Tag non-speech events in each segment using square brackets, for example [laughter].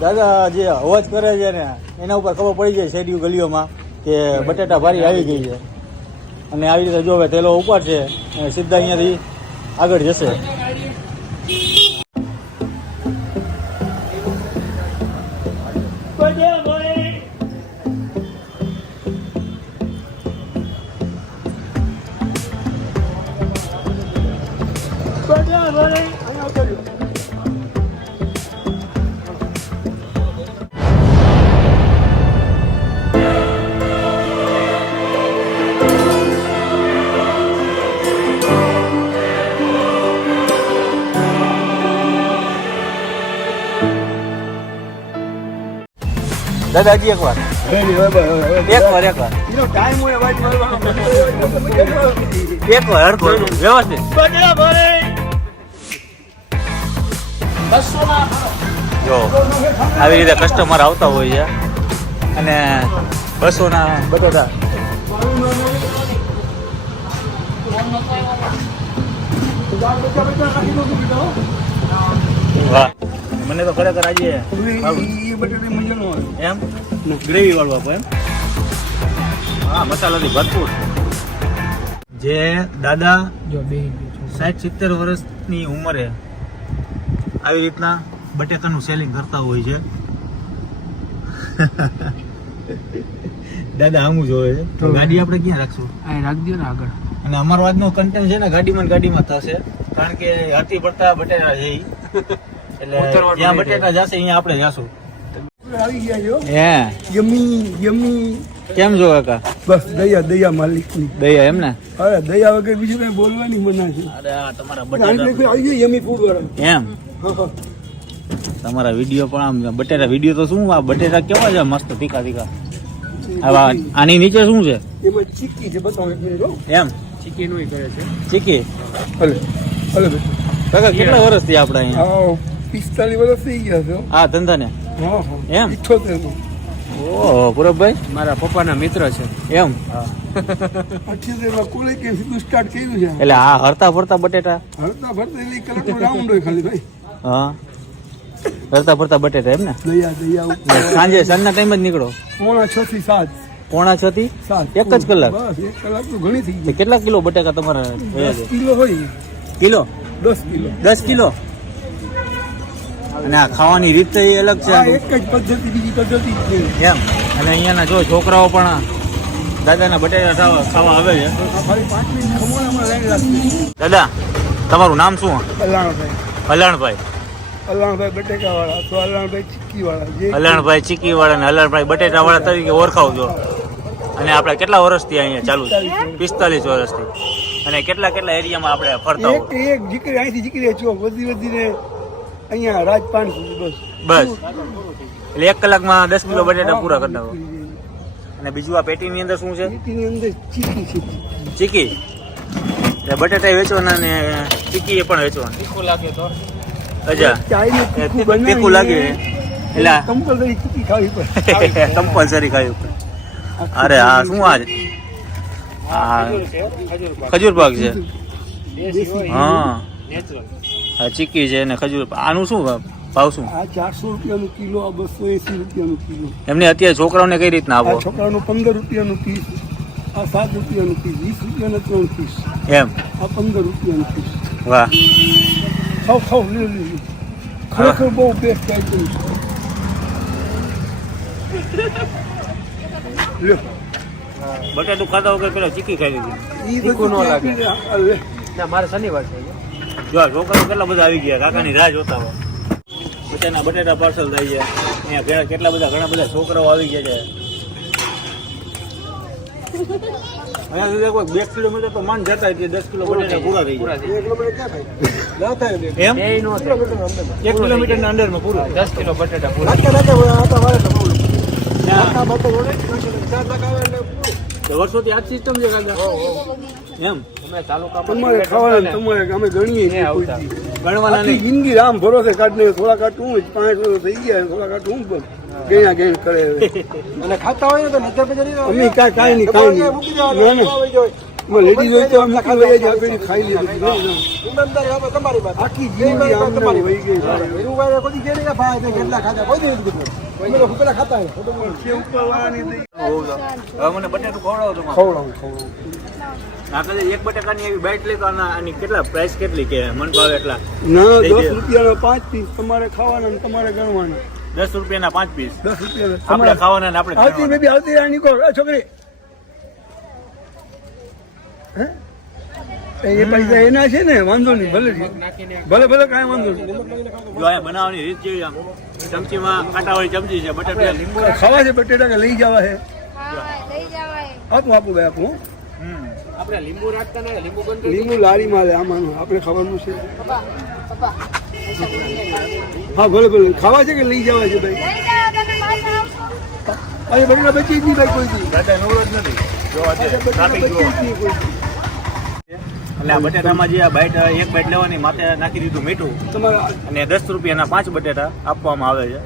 દાદા, જે અવાજ કરે છે ને, એના ઉપર ખબર પડી જાય શેરીઓ ગલીઓમાં કે બટેટા ભારી આવી ગઈ છે. અને આવી રીતે જો હવે તેલો ઉપર છે, અને સીધા અહીંયાથી આગળ જશે. દાદા હજી એક વાર એક વાર એક વાર એક વાર હરખો વ્યવસ્થિત. જો, આવી રીતે કસ્ટમર આવતા હોય છે. અને બસોના બધા વાહ. મને તો ખરેખર આજે એમ? ગ્રેવી વાળું આપો એમ? હા મસાલાથી ભરપૂર. જે દાદા સાઠ સિત્તેર વર્ષની ઉંમરે આવી રીતના બટેકાનું સેલિંગ કરતા હોય છે. દાદા આમ જ હોય. તો ગાડી આપણે ક્યાં રાખશું? અહીં રાખજો ને આગળ. અને અમારો આજનો કન્ટેન્ટ છે ને ગાડીમાં ગાડીમાં થશે. કારણ કે હાથી પડતા બટેટા છે એટલે જ્યાં બટેટા જશે અહીંયા આપણે જાશું. આવી ગયા છો? હે. યમી યમી. કેમ છો કાકા? બસ દયા દયા માલિકની. દયા એમ ને? અરે દયા વગર બીજું કઈ બોલવાની મના છે. અરે આ તમારા બટેટા આવી ગયો યમી ફૂડ વાળા એમ. તમારા વીડિયો પણ આમ બટેટા વીડિયો તો શું આ બટેટા કેવા છે મસ્ત તીખા તીખા? આની નીચે શું છે? એમાં ચીકી છે બતાવો એક મિનિટ હો. એમ? ચિકન કરે છે. ચીકી હલો હલો કાકા કેટલા વર્ષથી આપણે અહીંયા? પિસ્તાલીસ વર્ષ થઈ ગયા છે? આ ધંધાને. એમ? ઇઠ્ઠોતેરમાં ઓહો પૂરબભાઈ મારા પપ્પાના મિત્ર છે. એમ? સ્ટાર્ટ કર્યું છે એટલે આ હરતા ફરતા બટેટા? હરતા ફરતા એટલે કલાકનો રાઉન્ડ હોય ખાલી ભાઈ. હા. હરતા ફરતા બટેટા એમ ને? દયા દયા. સાંજે સાંજના ટાઈમ જ નીકળો. પોણા છ થી સાત. પોણા છ થી? સાત. એક જ કલાક? બસ એક કલાક તો ઘણી થઈ ગઈ કેટલા કિલો બટેકા તમારે કિલો હોય. કિલો? દસ કિલો. દસ કિલો? અને આ ખાવાની રીત એ અલગ છે. એક જ પદ્ધતિ બીજી પદ્ધતિ એમ. અને અહીંયાના જો છોકરાઓ પણ દાદાના બટેટા ખાવા આવે છે. દાદા તમારું નામ શું? અલાણભાઈ. અલાણભાઈ. અલાણભાઈ બટેકા વાળા તો અલાણભાઈ ચીક્કી વાળા અલાણભાઈ ચીકી વાળા અને અલાણભાઈ બટેટા વાળા તરીકે ઓળખાવજો. અને આપણે કેટલા વર્ષથી અહીંયા ચાલુ છે? પિસ્તાલીસ વર્ષથી. અને કેટલા કેટલા એરિયામાં આપણે ફરતા એક એક જીકરી અહીંથી દીકરી છો વધી વધીને અહીંયા રાજપાન સુધી બસ. બસ. એટલે એક કલાકમાં દસ કિલો બટેટા પૂરા કરી નાખો. અને બીજું આ પેટીની અંદર શું છે? પેટીની અંદર ચીકી ચીકી ચીકી? એટલે બટેટા વેચવાના ને ચીકી એ પણ વેચવાના. તીખું લાગે તો. અજા તીખું લાગે. એટલે કમ્પલસરી ચીકી ખાવી પડે. [laughs] કમ્પલસરી ખાયું અરે આ શું આજ ખજૂર પાક. છે? હા. આ ચીકી છે અને ખજૂર. આનું શું ભાવ શું? આ ચારસો રૂપિયાનું કિલો આ બસો એસી રૂપિયાનું કિલો. એમને અત્યારે છોકરાઓને કઈ રીતના આપો? છોકરાનું પંદર રૂપિયાનું પીસ આ સાત રૂપિયાનું પીસ વીસ રૂપિયાનું ત્રણ પીસ. એમ? આ પંદર રૂપિયાનું પીસ. વાહ. ખાવ ખાવ લે લે. ખરેખર બહુ બેસ્ટ આઈટમ છે. લ્યો. બટાટું ખાતા વગર પેલા ચીકી ખાઈ લીધી. મારે શનિવાર છે. જો આ છોકરાઓ કેટલા બધા આવી ગયા? કાકાની રાહ જોતા હોય. બટાના બટેટા પાર્સલ થાય છે. અહીંયા ઘણા- કેટલા બધા ઘણા બધા છોકરાઓ આવી ગયા છે. અહીંયા સુધી કોઈ બે કિલોમીટર તો માન જતા હોય દસ કિલો બટેટા પૂરા થઈ એક કિલોમીટર ના અંદર. એક અંદરમાં. પૂરું દસ કિલો બટેટા પૂરા એટલે વર્ષોથી આ સિસ્ટમ છે એમ? અમે તાલુકામાં તમારે ખાવાના તમારે અમે ગણીએ કોઈ. ગણવાના નહીં. જિંદગી રામ ભરોસે કાઢને થોડા કાઢ હું પાંચ વર્ષ થઈ ગયા થોડા કાઢ હું પણ ગેણા ગેણ કરે [laughs] અને ખાતા હોય ને તો નજર બજારી અમે કાંઈ કાંઈ નહીં કાંઈ નહીં. લેડીઝ હોય તો આપણે ખાઈ લે બધું. ઈમાનદારી હવે તમારી વાત આખી જિંદગી તમારી વહી ગઈ. વીરુભાઈ કોઈ દી કે નહીં કે ભાઈ તે કેટલા કોઈ અમે ખાતા ખવડાવો તો ખવડાવું ખવડાવું. આ કદાચ એક બટેકાની એવી બાઈટ લે તો આની કેટલા પ્રાઇસ કેટલી કે મન ભાવે એટલા? ના દસ રૂપિયાના પાંચ પીસ તમારે ખાવાના ને તમારે ગણવાના. દસ રૂપિયાના પાંચ પીસ દસ રૂપિયા આપણે ખાવાના ને આપણે આવતી બેબી આવતી આ નીકળ. છોકરી. હે? એ પૈસા એના છે ને વાંધો નહીં ભલે ભલે ભલે કાંઈ વાંધો નહીં. જો બનાવવાની રીત જેવી આમ? ચમચીમાં કાંટાવાળી ચમચી છે બટેટા. ખાવા છે બટેટા લઈ જવા છે? હા લઈ જવાય. આપું આપું ભાઈ આપું. આપણે લીંબુ રાખતા ને લીંબુ બંધ લીંબુ લારીમાં લે આમાં આપણે ખાવાનું છે. પપ્પા પપ્પા. હા ભલે ભલે. ખાવા છે કે લઈ જવા છે ભાઈ? અરે બગડા બચી જ નહીં ભાઈ કોઈ. એટલે આ બટેટામાં જે આ બાઈટ એક બાઈટ લેવાની માથે નાખી દીધું મીઠું. તમારા અને દસ રૂપિયાના પાંચ બટેટા આપવામાં આવે છે.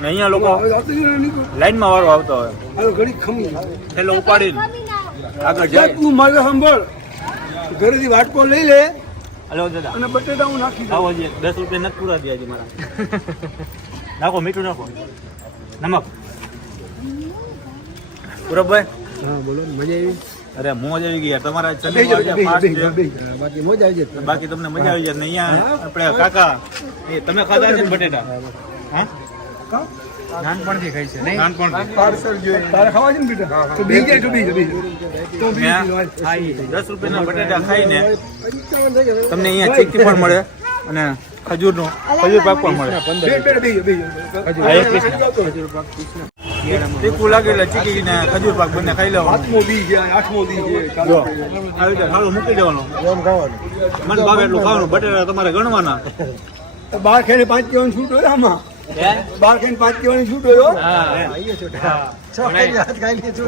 ને અહીંયા લોકો લાઈનમાં વાળો આવતો હોય. ઘડી ખમી. થેલો ઉપાડીને. આગળ જાય. તું મારે સાંભળ. ઘરેથી વાટકો લઈ લે હલો દાદા. અને બટેટા હું નાખી દઉં. ખાવો દસ રૂપિયા નથી પૂરા થયા મારા. નાખો મીઠું નાખો. નમક. પૂરબભાઈ હા બોલો મજા આવી? અરે મોજ આવી ગઈ તમારા. બાકી મજા આવી જાય. બાકી તમને મજા આવી જાય ને અહીંયા આપણે કાકા એ તમે ખાધા છે ને બટેટા? હા નાનપણથી ખાઈ છે નહીં? નાનપણથી. પાર્સલ જોઈએ. તારે ખાવા છે ને બેટા તો બી જાય તો બી તો બી જાઓ. દસ રૂપિયાના બટેટા ખાઈને પંચાવન થઈ ગયા. તમને અહીંયા ચીકી પણ મળે અને ખજૂરનો ખજૂર પાક પણ મળે. બે- બે- બે. તીખું એટલે ચીકી ને ખજૂર પાક બંને ખાઈ લેવાનું. આઠમો દી છે આઠમો દી છે. આવી રીતે થાળું મૂકી દેવાનું. એમ ખાવાનું. મન ભાવે એટલું ખાવાનું. બટેટા તમારે ગણવાના. બાર ખાઈને પાંચ કિલો છૂટો આમાં. બાર પાંચ છૂટ હોય ખાઈ ખાઈ ખાઈ ખાઈ ખાઈ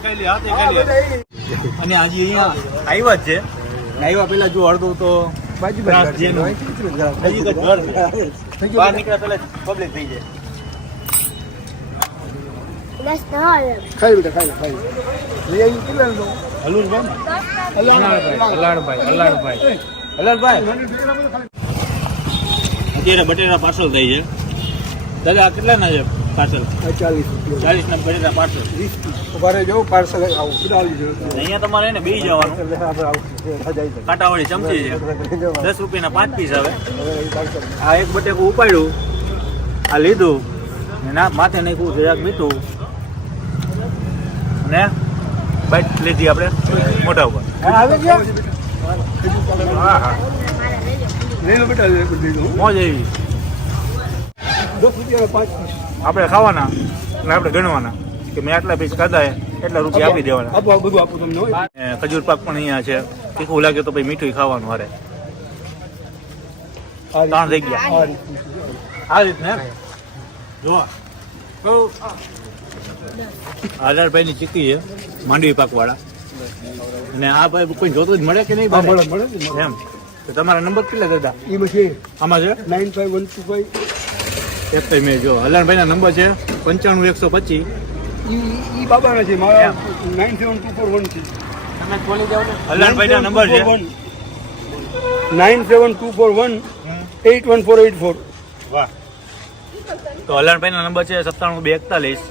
ખાઈ અને આજે અહીંયા આવ્યા છે. આવ્યા પેલા જો અડધું તો બાજુ. બહાર નીકળ્યા પેલા પબ્લિક થઈ જાય. ખાઈ બેટા ખાઈ લે, ખાઈ લે. લઈ આવી કેટલા ને? અત્યારે બટેટા પાર્સલ થઈ છે. દાદા કેટલાના છે પાર્સલ? ચાલીસ ના બટેરા પાર્સલ. વીસ પીસ. ઊભા રહેજો પાર્સલ આવું. અહીંયા તમારે એને બે જવાનું. કાંટાવાળી ચમચી છે. દસ રૂપિયાના પાંચ પીસ આવે. આ એક બટેકું ઉપાડ્યું આ લીધું ને ના માથે નાખ્યું જરાક મીઠું. અને બાઈટ લીધી આપણે મોઢા ઉપર. હા હા. મોજ એવી આપણે ખાવાના અને આપણે ગણવાના કે મેં આટલા પીસ ખાધા એટલા રૂપિયા આપી દેવાના. બધું આપો તમને ખજૂર પાક પણ અહીંયા છે. તીખું લાગે તો પછી મીઠું ખાવાનું હારે. ત્રણ થઈ ગયા. આ રીતને? જોવા આધારભાઈની ચીકી છે માંડવી પાકવાળા. અને આ ભાઈ કોઈ જોતો જ મળે કે નહીં મળે મળે એમ. તો તમારા નંબર કેટલા દાદા? એ. છે આમાં છે? Nine five one two five એક તો મેં જો હલાણભાઈના નંબર છે પંચાણું એકસો પચીસ. ઈ બાબાના છે મારા nine seven two four one છે. તમે જ જાઓ ને. હલાણભાઈના નંબર છે? Nine seven two four one eight one four eight four. વાહ. તો હલાણભાઈના નંબર છે સત્તાણું બે એકતાલીસ.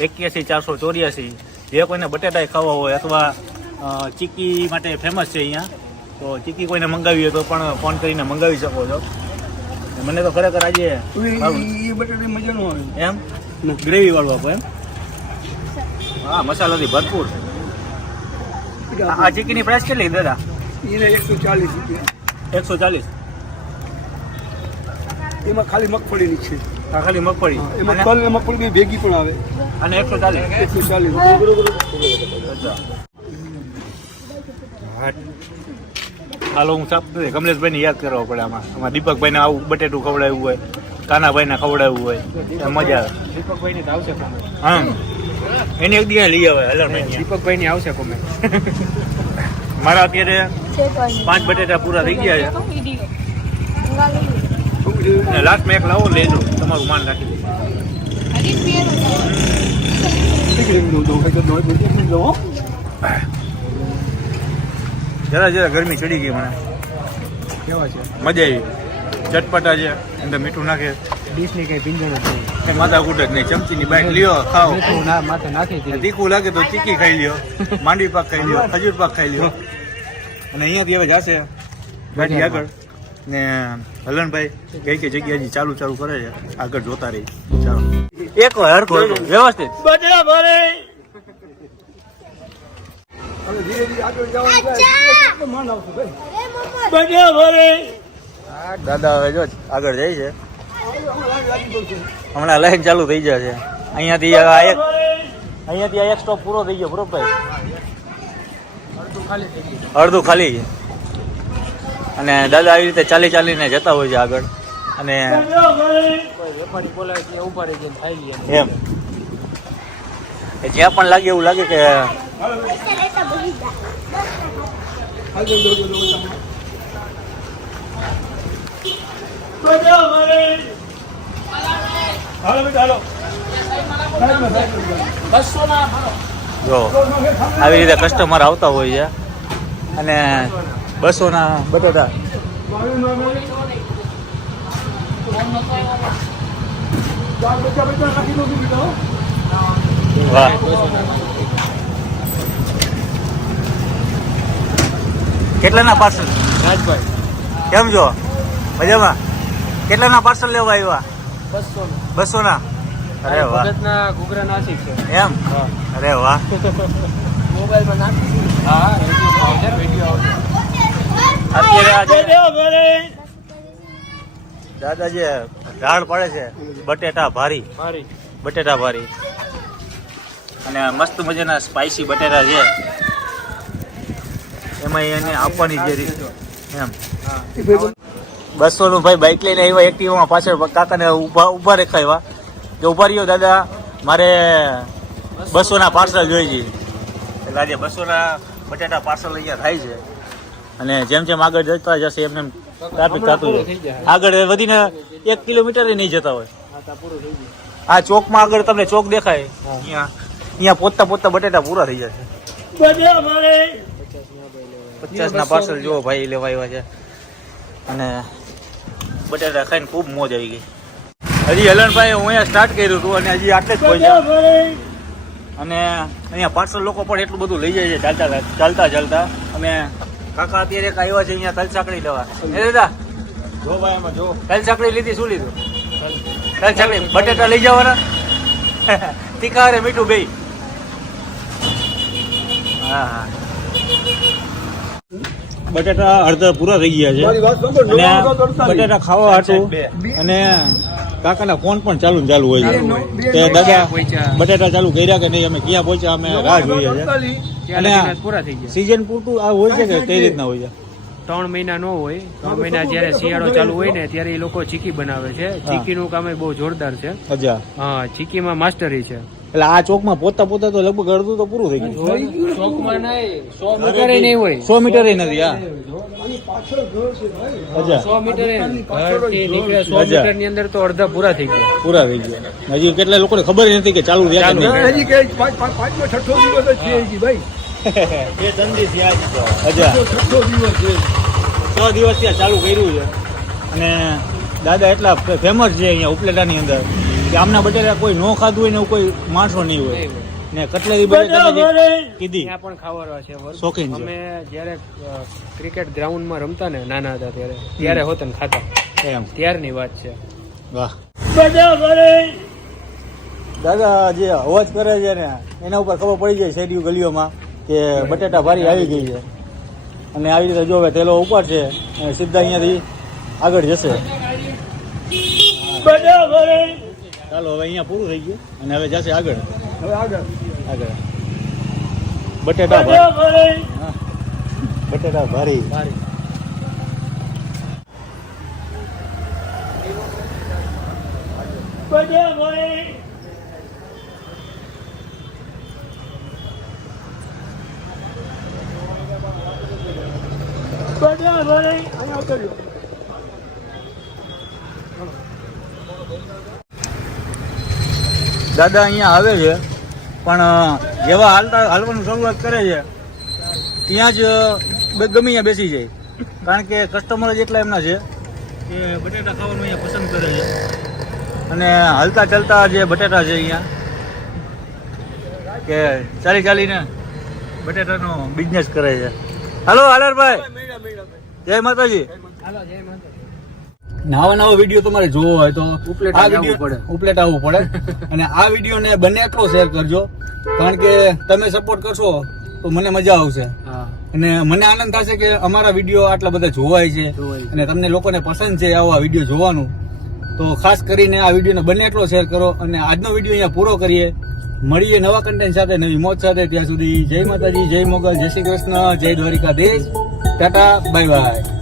એક્યાસી ચારસો ચોર્યાસી. જે કોઈને બટેટા ખાવા હોય અથવા ચીકી માટે ફેમસ છે અહીંયા તો ચીકી કોઈને મંગાવી હોય તો પણ ફોન કરીને મંગાવી શકો છો. મને તો ખરેખર આજે મજા નો આવે. એમ? ગ્રેવી વાળું આપો એમ? હા મસાલાથી ભરપૂર. આ ચીકીની પ્રાઇસ કેટલી દાદા? એને એકસો ચાલીસ રૂપિયા. એકસો ચાલીસ. એમાં ખાલી મગફળીની છે. ખાલી મગફળી. એમાં તલ ને મગફળી બી ભેગી પણ આવે. અને એકસો ચાલીસ. એકસો ચાલીસ. હાલો હું સાપ કમલેશભાઈને યાદ કરવા પડે આમાં. આમાં દીપકભાઈને આવું બટેટું ખવડાવ્યું હોય કાનાભાઈને ખવડાવ્યું હોય મજા આવે. દીપકભાઈને આવશે હા. એની એક દિવસ લઈ આવે હલર દીપકભાઈ ની આવશે કોમે. મારા અત્યારે પાંચ બટેટા પૂરા થઈ ગયા છે. અને લાસ્ટમાં એક લાવો લેજો તમારું માન રાખી દઈશ જરા જરા ગરમી ચડી ગઈ મને. કેવા છે? મજા આવી. ચટપટા છે અંદર મીઠું નાખે. ડીશની કઈ પિંજણ જ નહીં કે માથા કૂટ જ નહીં. ચમચીની બાઈટ લ્યો ખાઓ. માથે નાખી તીખું લાગે તો ચીકી ખાઈ લ્યો. માંડવી પાક ખાઈ લ્યો ખજૂર પાક ખાઈ લ્યો. [laughs] અને અહીંયાથી હવે જશે. ગાડી આગળ. ને હલનભાઈ કઈ કઈ જગ્યા હજી ચાલુ ચાલુ કરે છે. આગળ જોતા રહી. ચાલો. એક વાર હરખો વ્યવસ્થિત. મમ્મા. દાદા હવે જો આગળ જાય છે. હમણાં લાઈન ચાલુ થઈ જશે. અહીંયાથી આ એક અહીંયાથી આ એક સ્ટોપ પૂરો થઈ ગયો બરોબર? ભાઈ અડધું ખાલી છે અને દાદા આવી રીતે ચાલી ચાલીને જતા હોય છે આગળ. અને વેપારી બોલાવે છે ઊભા રહી જઈને ખાઈ જ્યાં પણ લાગે એવું લાગે કે જો, આવી રીતે કસ્ટમર આવતા હોય છે. અને બસોના બટાટા. વાહ. કેટલાના પાર્સલ રાજભાઈ. કેમ છો? મજામાં? કેટલાના પાર્સલ લેવા આવ્યા? બસો બસો ના અરે વાહ. ભગતના ઘૂઘરા નાસિક છે. એમ? અરે વાહ. [laughs] મોબાઈલમાં નાખી હા આવશે. અત્યારે ઢાળ પડે છે. બટેટા ભારી. ભારી. બટેટા ભારી. અને મસ્ત મજાના સ્પાઇસી બટેટા છે. એમાં એને આપવાની જે રીત. એમ. બસો નું ભાઈ બાઇક લઈને આવ્યા એક્ટિવામાં પાછળ કાકાને ઊભા ઊભા રેખાવ્યા કે ઊભા રહ્યો દાદા મારે બસો ના પાર્સલ જોઈએ છે. એટલે આજે બસો ના બટેટા પાર્સલ અહીંયા થાય છે. અને જેમ જેમ આગળ જતા જશે એમ એમ ટ્રાફિક થતું જાય. આગળ વધીને એક કિલોમીટર નહીં જતા હોય. હા તા પૂરું આ ચોકમાં આગળ તમને ચોક દેખાય. અહીંયા અહીંયા પોતતા પોતતા બટેટા પૂરા થઈ જશે પચાસ ના પાર્સલ જો ભાઈ લેવા આવ્યા છે. અને બટેટા ખાઈને ખૂબ મોજ આવી ગઈ. હજી હલનભાઈ હું અહીંયા સ્ટાર્ટ કર્યું હતું અને હજી આટલે જ પહોંચ્યા. અને અહીંયા પાર્સલ લોકો પણ એટલું બધું લઈ જાય છે ચાલતા ચાલતા ચાલતા. અને કાકા અત્યારે એક આવ્યા છે અહીંયા તલ સાંકળી લેવા. એ દાદા જો ભાઈ એમાં જો. તલ સાંકળી લીધી શું લીધું? તલ. સાંકળી બટેટા લઈ જવાના? તીખા અને મીઠું બે હા હા. બટેટા અડધા પૂરા થઈ ગયા છે. બટેટા ખાવા હતું. અને કાકાના ફોન પણ ચાલુ ને ચાલુ હોય છે. તે દાદા બટેટા ચાલુ કર્યા કે નહીં? અમે ક્યાં પહોંચ્યા? અમે રાહ જોઈએ છે. અને લગીને જ પૂરા થઈ ગયા. સીઝન પૂરતું આ હોય છે કે કઈ રીતના હોય છે? ત્રણ મહિના નો હોય. ત્રણ મહિના જયારે શિયાળો ચાલુ હોય ને ત્યારે એ લોકો ચીકી બનાવે છે. ચીકી નું કામ એ બહુ જોરદાર છે. હા હા ચીકીમાં માસ્ટરી છે. એટલે આ ચોકમાં પોતા પોતા તો લગભગ અડધું તો પૂરું થઈ ગયું. ચોકમાં સો મીટર નહીં હોય. સો મીટર નથી હા. આની પાછળ ઘર છે ભાઈ. અચ્છા. સો મીટર. ઘરથી નીકળે સો અચ્છા. મીટરની અંદર તો અડધા પૂરા થઈ ગયા. પૂરા થઈ ગયા. હજી કેટલા લોકોને ખબર નથી કે ચાલુ [laughs] છ દિવસ ત્યાં ચાલુ કર્યું છે. અને દાદા એટલા ફેમસ છે અહીંયા ઉપલેટાની અંદર. કે આમના બટેટા કોઈ નો ખાધું હોય ને એવું કોઈ માણસો નહીં હોય. ને કટલેરી બટેટા કીધી. ત્યાં પણ ખાવાનો છે શોખીન અમે જ્યારે ક્રિકેટ ગ્રાઉન્ડમાં રમતા ને નાના હતા ત્યારે ત્યારે હોતન ખાતા. એમ. ત્યારની વાત છે. વાહ. દાદા જે અવાજ કરે છે ને એના ઉપર ખબર પડી જાય શેરીઓ ગલીઓમાં કે બટેટા ભારી આવી ગઈ છે. અને આવી રીતે જો હવે તેલો ઉપર છે સીધા અહીંયાથી આગળ જશે. ચાલો હવે અહીંયા પૂરું થઈ ગયું. અને હવે જશે આગળ. હવે આગળ. આગળ. બટેટા ભારી. હા. બટેટા ભારી. અહીંયા ઉતર્યો. દાદા અહીંયા આવે છે પણ જેવા હાલતા હાલવાનું શરૂઆત કરે છે ત્યાં જ ગમે ત્યાં બેસી જાય. કારણ કે કસ્ટમર જ એટલા એમના છે કે બટેટા ખાવાનું અહીંયા પસંદ કરે છે. અને હાલતા ચાલતા જે બટેટા છે અહીંયા કે ચાલી ચાલીને બટેટાનો બિઝનેસ કરે છે. હાલો હાલરભાઈ જય માતાજી. નવા નવા વીડિયો તમારે જોવો હોય તો ઉપલેટા આ વીડિયો પડે. ઉપલેટ આવવું પડે. અને આ વિડીયોને બને એટલો શેર કરજો. કારણ કે તમે સપોર્ટ કરશો તો મને મજા આવશે. અને મને આનંદ થશે કે અમારા વીડિયો આટલા બધા જોવાય છે. અને તમને લોકોને પસંદ છે આવા વીડિયો જોવાનું. તો ખાસ કરીને આ વિડીયોને બને એટલો શેર કરો. અને આજનો વીડિયો અહીંયા પૂરો કરીએ. મળીએ નવા કન્ટેન્ટ સાથે નવી મોજ સાથે. ત્યાં સુધી જય માતાજી જય મોગલ જય શ્રી કૃષ્ણ જય દ્વારિકા દેશ ટાટા બાય બાય